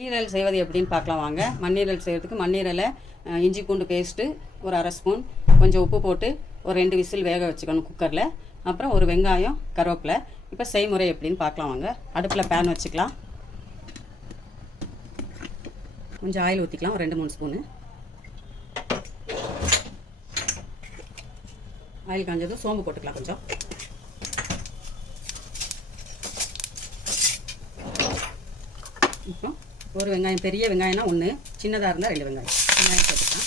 மண்ணீரல் செய்வது எப்படின்னு பார்க்கலாம் வாங்க. மண்ணீரல் செய்கிறதுக்கு மண்ணீரலை இஞ்சி பூண்டு பேஸ்ட்டு ஒரு 1/2 ஸ்பூன், கொஞ்சம் உப்பு போட்டு ஒரு 2 விசில் வேக வச்சுக்கணும் குக்கரில். அப்புறம் ஒரு வெங்காயம், கருவேப்பிலை. இப்போ செய்முறை எப்படின்னு பார்க்கலாம் வாங்க. அடுப்பில் பேன் வச்சுக்கலாம். கொஞ்சம் ஆயில் ஊற்றிக்கலாம், ஒரு 2-3 ஸ்பூனு. ஆயில் காஞ்சதும் சோம்பு போட்டுக்கலாம் கொஞ்சம். இப்போ ஒரு வெங்காயம், பெரிய வெங்காயம்னா 1, சின்னதாக இருந்தால் 2 வெங்காயம் போட்டுக்கலாம்.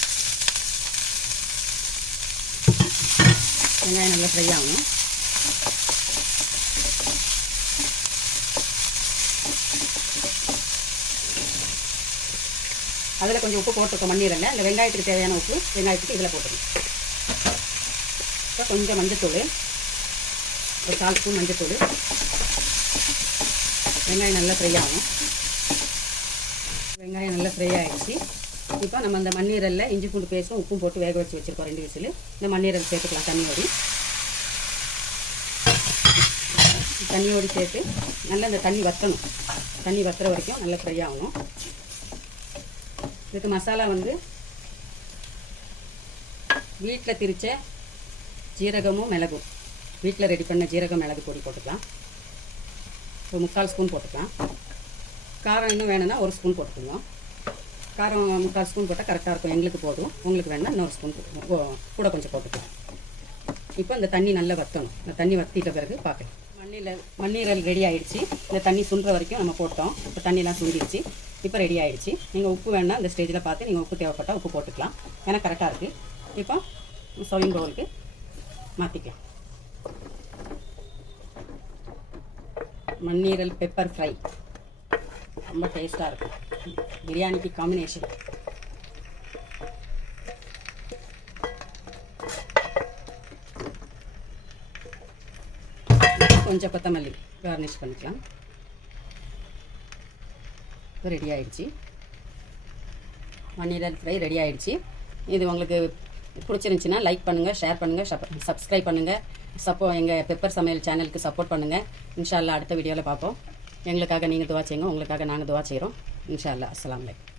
வெங்காயம் நல்லா ஃப்ரை ஆகணும். அதில் கொஞ்சம் உப்பு போட்டுருக்கோம் மண்ணீரல்ல. இந்த வெங்காயத்துக்கு தேவையான உப்பு வெங்காயத்துக்கு இதில் போட்டுக்கணும். இப்போ கொஞ்சம் மஞ்சத்தூள், ஒரு 4 ஸ்பூன் மஞ்சத்தூள். வெங்காயம் நல்லா ஃப்ரை ஆகும். வெங்காயம் நல்லா ஃப்ரை ஆகிடுச்சு. இப்போ நம்ம அந்த மண்ணீரலில் இஞ்சி பூண்டு பேஸ்ட்டும் உப்பும் போட்டு வேக வச்சு வச்சுருக்கோம் 2 விசில். இந்த மண்ணீரல் சேர்த்துக்கலாம் தண்ணியோடு சேர்த்து நல்லா இந்த தண்ணி வற்றணும். தண்ணி வற்றுற வரைக்கும் நல்லா ஃப்ரை ஆகணும். இதுக்கு மசாலா வீட்டில் திரிச்ச ஜீரகமும் மிளகும், வீட்டில் ரெடி பண்ண ஜீரகம் மிளகு பொடி போட்டுக்கலாம். ஒரு 3/4 ஸ்பூன் போட்டுக்கலாம். காரம் இன்னும் வேணும்னா 1 ஸ்பூன் போட்டுக்கோங்க. காரம் 3/4 ஸ்பூன் போட்டால் கரெக்டாக இருக்கும், எங்களுக்கு போதும். உங்களுக்கு வேணும்னா இன்னொரு ஸ்பூன் கூட கொஞ்சம் போட்டுக்கலாம். இப்போ இந்த தண்ணி நல்லா வற்றணும். இந்த தண்ணி வற்றிட்ட பிறகு பார்க்கலாம். மண்ணீரல் ரெடி ஆகிடுச்சு. இந்த தண்ணி சுண்டுற வரைக்கும் நம்ம போட்டோம். இப்போ தண்ணிலாம் சுண்டிடுச்சு. இப்போ ரெடி ஆகிடுச்சு. நீங்கள் உப்பு வேணால் இந்த ஸ்டேஜில் பார்த்து நீங்கள் உப்பு தேவைப்பட்டால் உப்பு போட்டுக்கலாம். ஏன்னா கரெக்டாக இருக்குது. இப்போ சர்விங் பவுலுக்கு மாற்றிக்கலாம். மண்ணீரல் பெப்பர் ஃப்ரை ரொம்ப டேஸ்ட்டாக இருக்கும். பிரியாணிக்கு காம்பினேஷன். கொஞ்சம் கொத்தமல்லி கார்னிஷ் பண்ணிக்கலாம். ரெடி ஆகிடுச்சு. மண்ணீரல் ஃப்ரை ரெடி ஆகிடுச்சு. இது உங்களுக்கு பிடிச்சிருந்துச்சின்னா லைக் பண்ணுங்கள், ஷேர் பண்ணுங்கள், சப்ஸ்கிரைப் பண்ணுங்கள். எங்கள் பெப்பர் சமையல் சேனலுக்கு சப்போர்ட் பண்ணுங்கள். இன்ஷா அல்லாஹ் அடுத்த வீடியோவில் பார்ப்போம். எங்களுக்காக நீங்கள் துவா செய்யுங்க, உங்களுக்காக நாங்கள் துவா செய்கிறோம். இன்ஷா அல்லாஹ். அஸ்ஸலாமு அலைக்கும்.